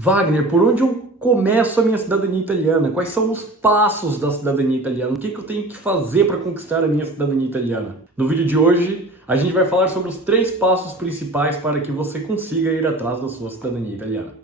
Wagner, por onde eu começo a minha cidadania italiana? Quais são os passos da cidadania italiana? O que eu tenho que fazer para conquistar a minha cidadania italiana? No vídeo de hoje, a gente vai falar sobre os 3 passos principais para que você consiga ir atrás da sua cidadania italiana.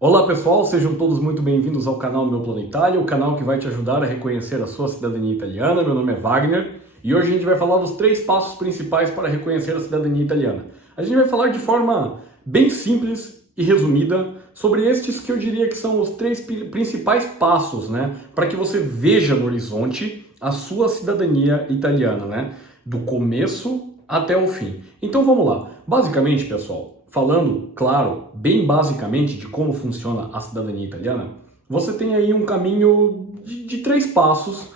Olá pessoal, sejam todos muito bem-vindos ao canal Meu Plano Itália, o canal que vai te ajudar a reconhecer a sua cidadania italiana. Meu nome é Wagner e hoje a gente vai falar dos 3 passos principais para reconhecer a cidadania italiana. A gente vai falar de forma bem simples e resumida sobre estes que eu diria que são os 3 principais passos, para que você veja no horizonte a sua cidadania italiana, do começo até o fim. Então vamos lá. Basicamente, pessoal, falando, claro, bem basicamente de como funciona a cidadania italiana, você tem aí um caminho de 3 passos,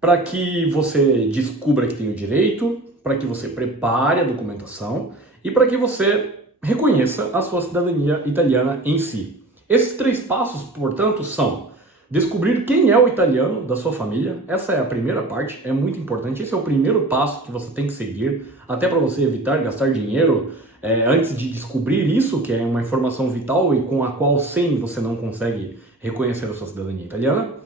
para que você descubra que tem o direito, para que você prepare a documentação e para que você reconheça a sua cidadania italiana em si. Esses 3 passos, portanto, são descobrir quem é o italiano da sua família. Essa é a primeira parte, é muito importante. Esse é o primeiro passo que você tem que seguir, até para você evitar gastar dinheiro antes de descobrir isso, que é uma informação vital e com a qual sem você não consegue reconhecer a sua cidadania italiana.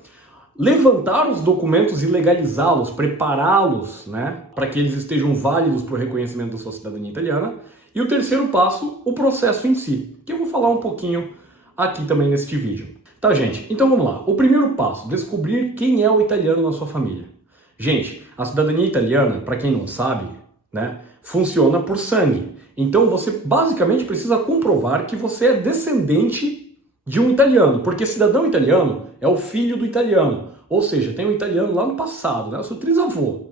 Levantar os documentos e legalizá-los, prepará-los, para que eles estejam válidos para o reconhecimento da sua cidadania italiana. E o terceiro passo, o processo em si, que eu vou falar um pouquinho aqui também neste vídeo. Tá, gente? Então vamos lá. O primeiro passo, descobrir quem é o italiano na sua família. Gente, a cidadania italiana, para quem não sabe, funciona por sangue. Então você basicamente precisa comprovar que você é descendente de um italiano, porque cidadão italiano é o filho do italiano, ou seja, tem um italiano lá no passado, o seu trisavô.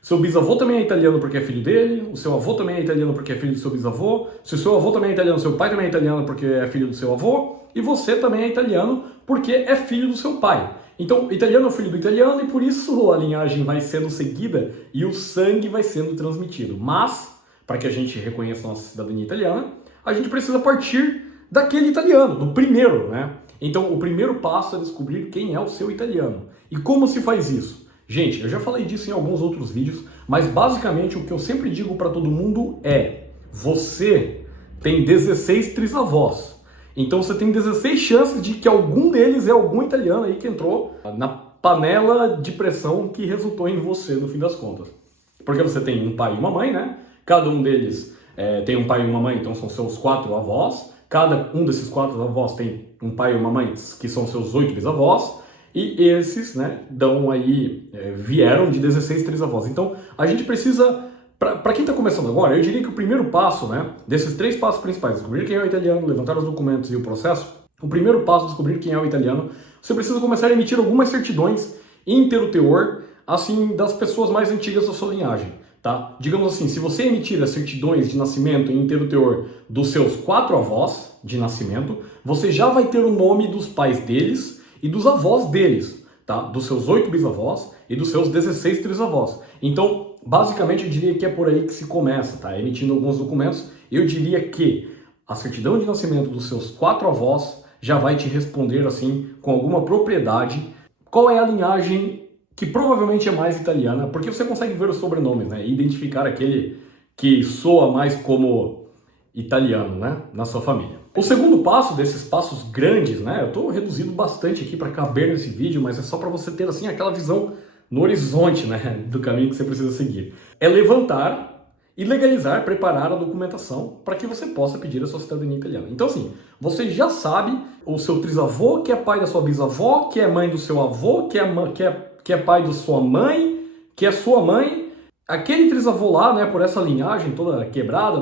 Seu bisavô também é italiano porque é filho dele, o seu avô também é italiano porque é filho do seu bisavô, se o seu avô também é italiano, seu pai também é italiano porque é filho do seu avô, e você também é italiano porque é filho do seu pai. Então, italiano é o filho do italiano e por isso a linhagem vai sendo seguida e o sangue vai sendo transmitido. Mas, para que a gente reconheça a nossa cidadania italiana, a gente precisa partir daquele italiano, do primeiro, Então, o primeiro passo é descobrir quem é o seu italiano. E como se faz isso? Gente, eu já falei disso em alguns outros vídeos, mas basicamente o que eu sempre digo para todo mundo é: você tem 16 trisavós. Então você tem 16 chances de que algum deles é algum italiano aí que entrou na panela de pressão que resultou em você no fim das contas. Porque você tem um pai e uma mãe, Cada um deles tem um pai e uma mãe, então são seus 4 avós. Cada um desses 4 avós tem um pai e uma mãe, que são seus 8 bisavós, e esses, vieram de 16 trisavós. Então, a gente precisa, para quem está começando agora, eu diria que o primeiro passo, desses 3 passos principais, descobrir quem é o italiano, levantar os documentos e o processo, o primeiro passo, descobrir quem é o italiano, você precisa começar a emitir algumas certidões inter-teor, assim, das pessoas mais antigas da sua linhagem. Tá? Digamos assim, se você emitir as certidões de nascimento em teor dos seus 4 avós de nascimento, você já vai ter o nome dos pais deles e dos avós deles, tá? Dos seus 8 bisavós e dos seus 16 trisavós. Então, basicamente, eu diria que é por aí que se começa, tá? Emitindo alguns documentos, eu diria que a certidão de nascimento dos seus 4 avós já vai te responder, assim, com alguma propriedade, qual é a linhagem que provavelmente é mais italiana, porque você consegue ver os sobrenomes, e identificar aquele que soa mais como italiano, na sua família. O segundo passo desses passos grandes, eu estou reduzindo bastante aqui para caber nesse vídeo, mas é só para você ter assim aquela visão no horizonte, do caminho que você precisa seguir. É levantar e legalizar, preparar a documentação para que você possa pedir a sua cidadania italiana. Então assim, você já sabe o seu trisavô, que é pai da sua bisavó, que é mãe do seu avô, que é pai da sua mãe, que é sua mãe, aquele trisavô lá, por essa linhagem toda quebrada,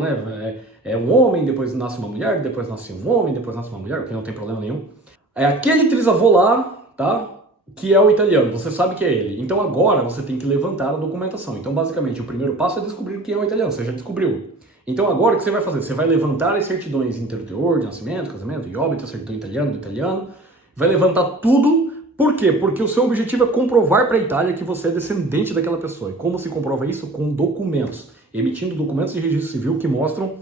é um homem, depois nasce uma mulher, depois nasce um homem, depois nasce uma mulher, que não tem problema nenhum. É aquele trisavô lá, tá? Que é o italiano, você sabe que é ele. Então agora você tem que levantar a documentação. Então basicamente o primeiro passo é descobrir quem é o italiano, você já descobriu. Então agora o que você vai fazer? Você vai levantar as certidões inter-teor, de nascimento, casamento, de óbito, a certidão do italiano, vai levantar tudo. Por quê? Porque o seu objetivo é comprovar para a Itália que você é descendente daquela pessoa. E como se comprova isso? Com documentos. Emitindo documentos de registro civil que mostram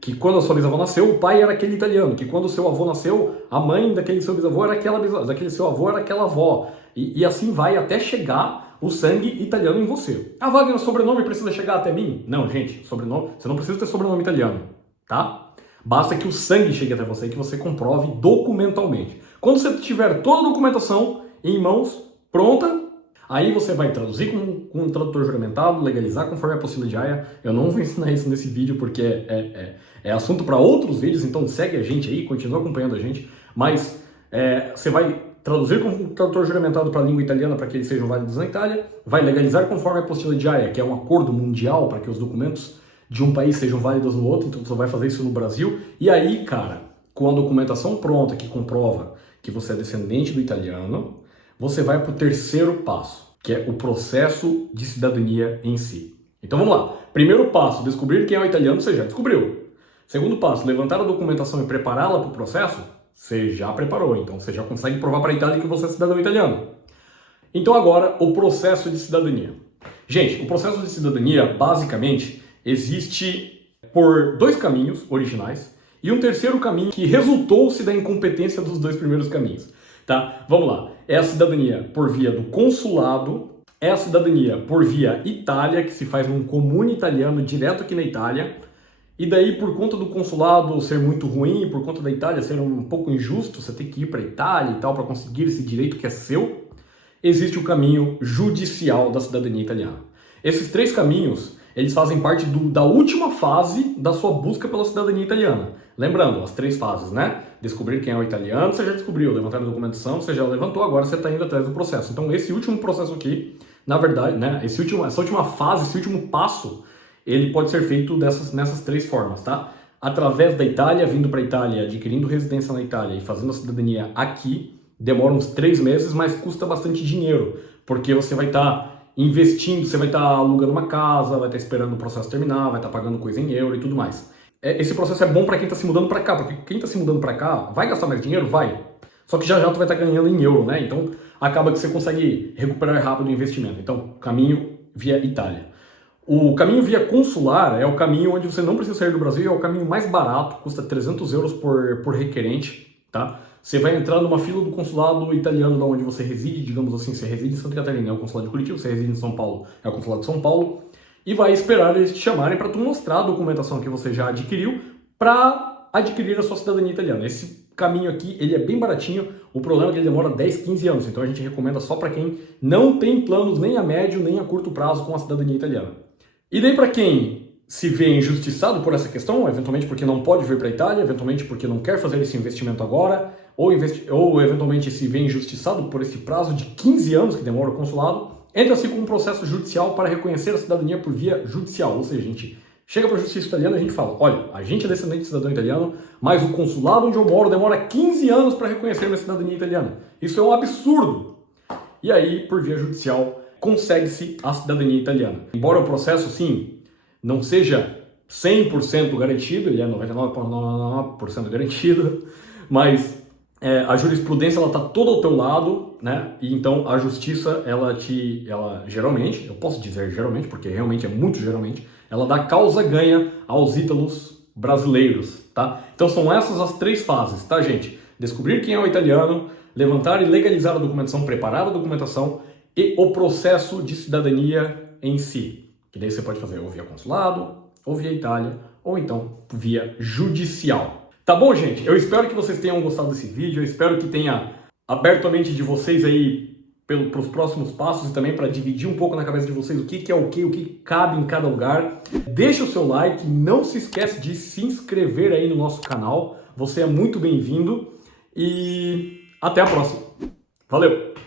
que quando a sua bisavó nasceu, o pai era aquele italiano. Que quando o seu avô nasceu, a mãe daquele seu bisavô era daquele seu avô era aquela avó. E assim vai até chegar o sangue italiano em você. Ah, Wagner, o sobrenome precisa chegar até mim? Não, gente, sobrenome, você não precisa ter sobrenome italiano, tá? Basta que o sangue chegue até você e que você comprove documentalmente. Quando você tiver toda a documentação em mãos, pronta, aí você vai traduzir com um tradutor juramentado, legalizar conforme a apostila de Haia. Eu não vou ensinar isso nesse vídeo porque é assunto para outros vídeos, então segue a gente aí, continua acompanhando a gente. Mas você vai traduzir com um tradutor juramentado para a língua italiana para que eles sejam válidos na Itália, vai legalizar conforme a apostila de Haia, que é um acordo mundial para que os documentos de um país sejam válidos no outro, então você vai fazer isso no Brasil. E aí, cara, com a documentação pronta que comprova que você é descendente do italiano, você vai para o terceiro passo, que é o processo de cidadania em si. Então vamos lá. Primeiro passo, descobrir quem é o italiano, você já descobriu. Segundo passo, levantar a documentação e prepará-la para o processo, você já preparou. Então você já consegue provar para a Itália que você é cidadão italiano. Então agora, o processo de cidadania. Gente, o processo de cidadania, basicamente, existe por dois caminhos originais e um terceiro caminho que resultou-se da incompetência dos dois primeiros caminhos. Tá? Vamos lá. É a cidadania por via do consulado, é a cidadania por via Itália, que se faz num comune italiano direto aqui na Itália, e daí por conta do consulado ser muito ruim, por conta da Itália ser um pouco injusto, você tem que ir para a Itália e tal para conseguir esse direito que é seu, existe o caminho judicial da cidadania italiana. Esses três caminhos, eles fazem parte da última fase da sua busca pela cidadania italiana. Lembrando, as três fases, né? Descobrir quem é o italiano, você já descobriu. Levantar a documentação, você já levantou, agora você está indo atrás do processo. Então, esse último processo aqui, na verdade, né? Essa última fase, esse último passo, ele pode ser feito nessas três formas, tá? Através da Itália, vindo para a Itália, adquirindo residência na Itália e fazendo a cidadania aqui, demora uns 3 meses, mas custa bastante dinheiro, porque você vai estar investindo, você vai estar alugando uma casa, vai estar esperando o processo terminar, vai estar pagando coisa em euro e tudo mais. Esse processo é bom para quem está se mudando para cá, porque quem está se mudando para cá vai gastar mais dinheiro? Vai. Só que já tu vai estar ganhando em euro, né? Então acaba que você consegue recuperar rápido o investimento. Então, caminho via Itália. O caminho via consular é o caminho onde você não precisa sair do Brasil, é o caminho mais barato, custa 300 euros por requerente, tá? Você vai entrar numa fila do consulado italiano de onde você reside, digamos assim, você reside em Santa Catarina, é o consulado de Curitiba, você reside em São Paulo, é o consulado de São Paulo, e vai esperar eles te chamarem para tu mostrar a documentação que você já adquiriu para adquirir a sua cidadania italiana. Esse caminho aqui, ele é bem baratinho, o problema é que ele demora 10, 15 anos, então a gente recomenda só para quem não tem planos nem a médio nem a curto prazo com a cidadania italiana. E daí para quem se vê injustiçado por essa questão, eventualmente porque não pode vir para a Itália, eventualmente porque não quer fazer esse investimento agora, ou eventualmente se vê injustiçado por esse prazo de 15 anos que demora o consulado, entra-se com um processo judicial para reconhecer a cidadania por via judicial. Ou seja, a gente chega para a justiça italiana e a gente fala, olha, a gente é descendente de cidadão italiano, mas o consulado onde eu moro demora 15 anos para reconhecer minha cidadania italiana. Isso é um absurdo. E aí, por via judicial, consegue-se a cidadania italiana. Embora o processo, sim, não seja 100% garantido, ele é 99,99% garantido, mas a jurisprudência está toda ao teu lado, né? E então a justiça, ela geralmente, eu posso dizer geralmente, porque realmente é muito geralmente, ela dá causa ganha aos ítalos brasileiros, tá? Então são essas as três fases, tá, gente? Descobrir quem é o italiano, levantar e legalizar a documentação, preparar a documentação e o processo de cidadania em si. Que daí você pode fazer ou via consulado, ou via Itália, ou então via judicial. Tá bom, gente? Eu espero que vocês tenham gostado desse vídeo, eu espero que tenha aberto a mente de vocês aí para os próximos passos e também para dividir um pouco na cabeça de vocês o que é o que cabe em cada lugar. Deixa o seu like, não se esquece de se inscrever aí no nosso canal, você é muito bem-vindo e até a próxima. Valeu!